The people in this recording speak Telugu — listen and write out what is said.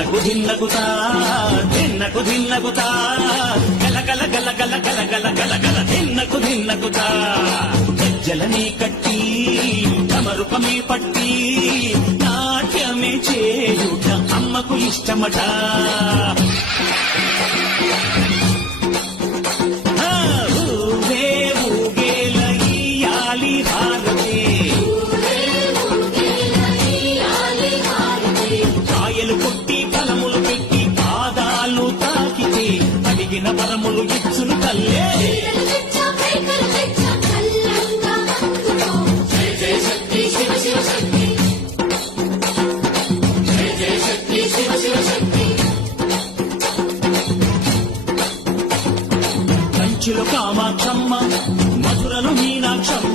ధిన్నకు ధిన్నకుతా ధిన్నకు ధిన్నకుతా గల గల గల గల గల గల గల గల ధిన్నకు ధిన్నకుతా గజ్జలనే కట్టి తమరుపమే పట్టి నాట్యమే చేయుట అమ్మకు ఇష్టమట. ఊగే ఊగేల ఇయ్యాలి భారతే కాయలు కొట్టి ఫలములు పెట్టి పాదాలు తాకితే అడిగిన వరములు ఇచ్చును తల్లే. కంచిలో కామాక్షమ్మ, మధురలో మీనాక్షమ్మ,